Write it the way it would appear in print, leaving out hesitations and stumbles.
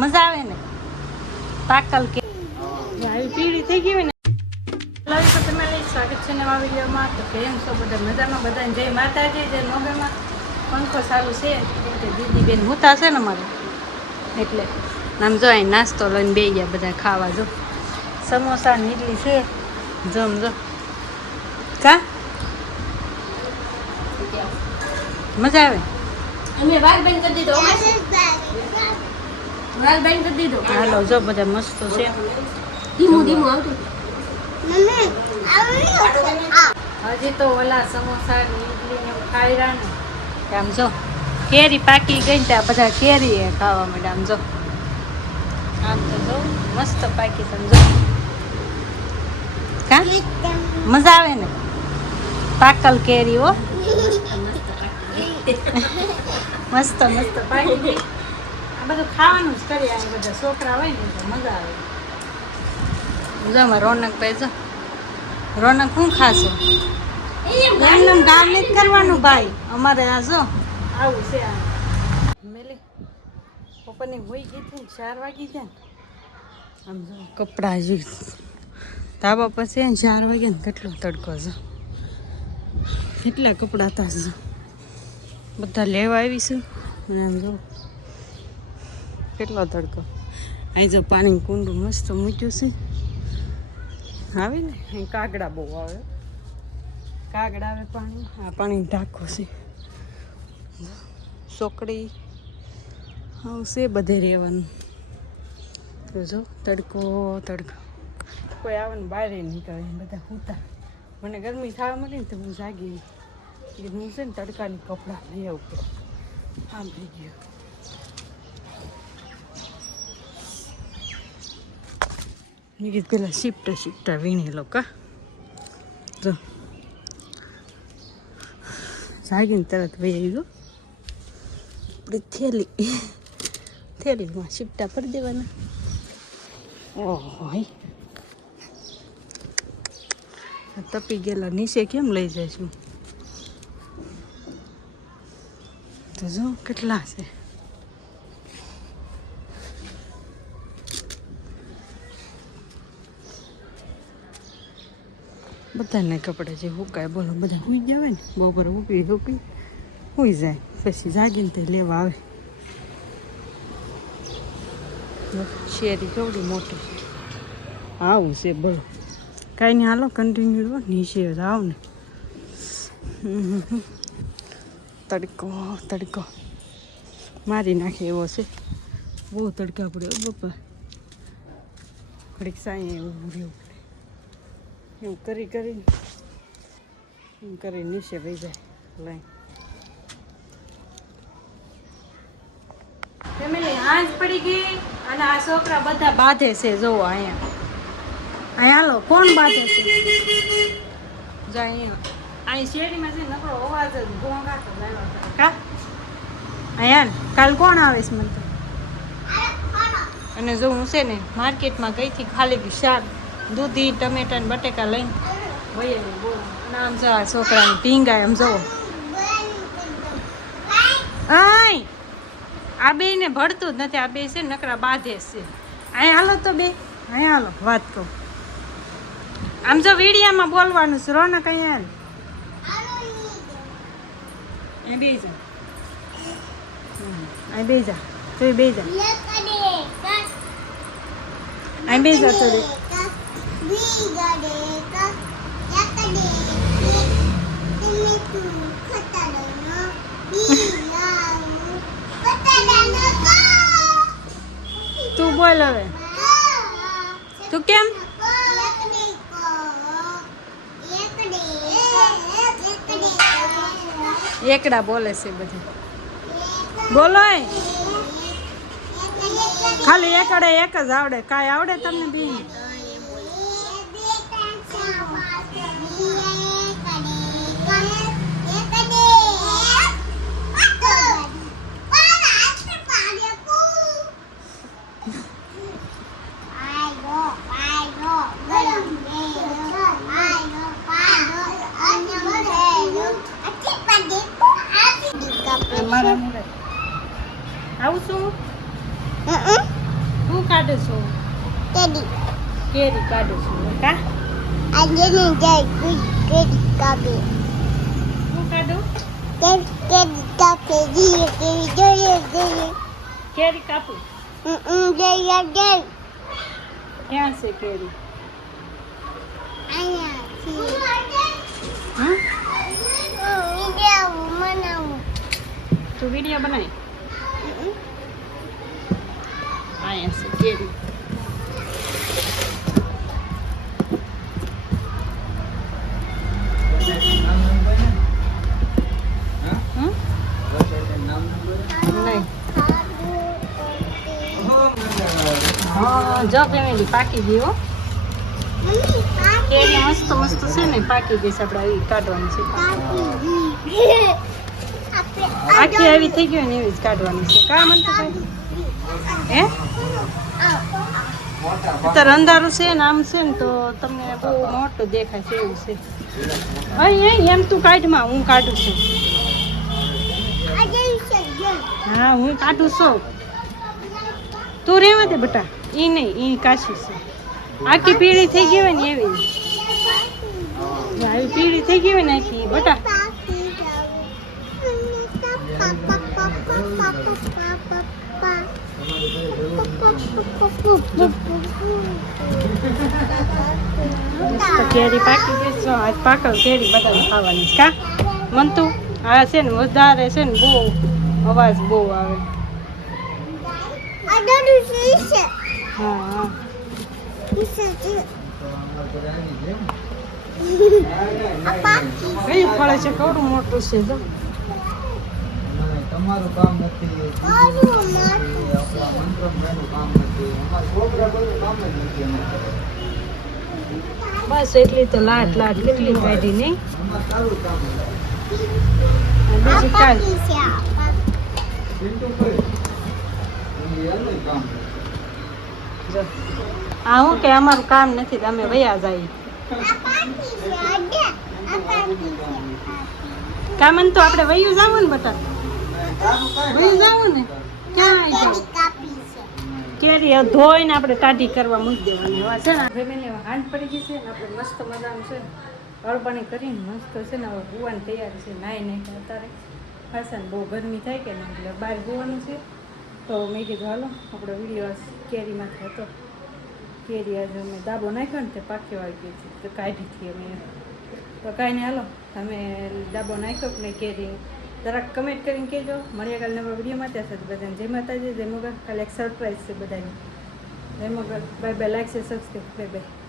મજા આવે ને પાકલ કે આવી પીળી થઈ ગઈ હોય ને લાવી તો તમે લઈ સ્વાગત છે નવા વિડીયોમાં. તો કેમ છો બધા મજામાં? બધાને જય માતાજી, જય નોગરમાં. પંખો ચાલુ છે એટલે દીદી બેન હોતા છે ને મારે એટલે આમ જો અહીં નાસ્તો લઈને બે ગયા બધા ખાવા. જો સમોસા ને ઇડલી છે. જમ જો કા મજા આવે. અમે વાલ બંધ કરી દીધો. વાલ બંધ કરી દીધો. હાલો જો બધા મસ્ત છે. ધીમું ધીમું આવતું. હજી તો ઓલા સમોસા ને ઇડલી ને ખાઈ રહ્યા ને આમ જો કેરી પાકી ગઈ ત્યાં બધા કેરી ખાવા માંડ્યા. આમ જો આમ તો જો મસ્ત પાકી સમજો કા મજા આવે ને પાકલ કેરી હો મસ્ત મસ્ત પાકી ગઈ. આ બધું ખાવાનું જ કરીએ આ બધા છોકરા હોય ને તો મજા આવે. જો અમારે રોનકભાઈ જો રોનક શું ખાશો? એમને ગામ નથી કરવાનું ભાઈ અમારે. આ જો આવું છે. આ મેલી પપ્પાની હોઈ ગઈ હતી 4 વાગી ગયા ને. આમ જો કપડાં હજી ધાબા પછી 4 વાગ્યા ને કેટલો તડકો છે. કેટલા કપડાં હતા છે બધા લેવા આવીશું. અને આમ જો કેટલો તડકો. અહીં જો પાણી કુંડું મસ્ત મૂક્યું છે. આવે ને અહીં કાગડા બહુ આવે. કાગડા આવે પાણી. આ પાણી ઢાંકો છે. સોકડી આવશે બધે રહેવાનું. તો જો તડકો તડકો કોઈ આવે ને બહાર નીકળે બધા સૂતા. મને ગરમી થવા મળી ને તો હું જાગી હું છે ને તડકાની કપડાં લઈ આવું પડે. આમ થઈ ગયું. મેં કીધું પેલા શિફ્ટા વીણી લો કા. જો જાગીને તરત વહી ગયો. આપણી થેલીમાં શિફ્ટા ભરી દેવાના. ઓહો તપી ગયેલા નીચે કેમ લઈ જઈશું? તો જો કેટલા છે. બધાને કપડા જે હુકાય બોલો બધા સુઈ ગયા હોય ને બપોરે હુકી સુઈ જાય પછી જાગીને તે લેવા આવે. શેરી કેવડી મોટી છે. આવું છે બોલો કાંઈ નહીં. હાલો કન્ટિન્યુ નીચે આવ ને. તડકો તડકો મારી નાખે એવો છે. બહુ તડકા પડે બપા. ઘડીક સાંઈ એવું રહેવું પડે. એવું કરી નીચે વહી જાય લાઈન. ફેમિલી આંચ પડી ગઈ અને આ છોકરા બધા બાંધે છે. જોવો અહીંયા હાલો કોણ બાંધે છે? જો અહીંયા અહીં શેરીમાં છે નકરો અવાજ જ ઘોંઘાટો લાવ્યો કા. અહીંયા કાલ કોણ આવે છે મને તો. અને જો હું છે ને માર્કેટમાં ગઈ હતી ખાલી શાક દૂધી ટમેટા ને બટેકા લઈને વહી બોલો. નામ જો આ છોકરાને પીંગાય એમ જુઓ. આ બે ને ભળતું જ નથી. આ બે છે નકરા બાંધે છે. અહીંયા હાલો તો બે અહીંયા હાલો વાત કહું. આમ જો વીડિયામાં બોલવાનું છે. રોનક અહીંયા બે જા અહીં બે જા તો બે જા અહીં બે જા તો તું બોલ હવે. તું કેમ એકડા બોલે છે બધા. બોલો ખાલી એકડે એક જ આવડે. કાંઈ આવડે તમને બી? આવું છું કાઢે છો Jadi, કેરી કાઢે છો કા ada ni jadi kabe. હું કાઢું Jadi kabe dia. કેરી કાપું Dia. ક્યાં છે કેરી Ayah. હમ Dia mana? તું વિડીયો બનાવી અહીંયા છે કેરી હમ નહીં હા જો ફેમિલી પાકી ગઈ હો કેરી મસ્ત મસ્ત છે ને પાકી ગઈ છે આપણે આવી કાઢવાની છે આખી આવી થઈ ગઈ હોય ને એવી જ કાઢવાની છે કા મન તો ભાઈ હે અત્યારે અંધારું છે ને આમ છે ને તો તમને બહુ મોટું દેખાય છે એવું છે અહીં એમ તું કાઢમાં હું કાઢું છું હા હું કાઢું છું તું રહેવા દે બેટા એ નહીં એ કાશી છે આખી પીળી થઈ ગઈ હોય ને એવી આવી પીળી થઈ ગઈ હોય ને આખી બેટા કેરી પાકી ગઈ છે આજ પાકલ કેરી બધાને ખાવાની છે કા મન તું આ છે ને વધારે છે ને બહુ અવાજ બહુ આવે હા હા કઈ ફળે છે કેવડું મોટું છે જો તમારું કામ નથી આપણા મંત્રમભાઈનું કામ નથી અમારા છોકરા બધું કામ જ નથી અમારે બસ એટલી તો લાટ કેટલી કાઢી નહીં અમારે સારું કામ બીજી કાઢ ચિંતું કરી એનું કામ જો આ હું કે અમારું કામ નથી અમે વયા જાય કામન તો આપણે વયું જાવું ને બટા વયું જાવું ને ક્યાં આવી જાય કેરી ધોઈને આપણે ટાઢી કરવા મૂકી દેવાની હવે છે ને ફેમિલી હાંજ પડી ગઈ છે ને આપણે મસ્ત મજાનું છે અળપાણી કરીને મસ્ત છે ને હવે ભૂવાની તૈયારી છે નાહી નહીં અત્યારે ખાશે ને બહુ ગરમી થાય કે ને એટલે બહાર ભૂવાનું છે તો મેં કીધું હાલો આપણો વિડીયો કેરીમાંથી હતો કેરી આજે અમે દાબો નાખ્યો ને તે પાકી વાળી ગઈ છે તો કાઢી હતી અમે તો કાંઈ નહીં હાલો તમે દાબો નાખ્યો કે નહીં કેરી જરાક કમેન્ટ કરીને કહેજો મળીએ કાલે નવા વિડીયોમાં ત્યાં સાથે બધાને જય માતાજી જય મોગલ કાલે એક સરપ્રાઈઝ છે બધાની જય મોગલ બાય બાય લાઈક છે સબસ્ક્રાઈબ બાય બાય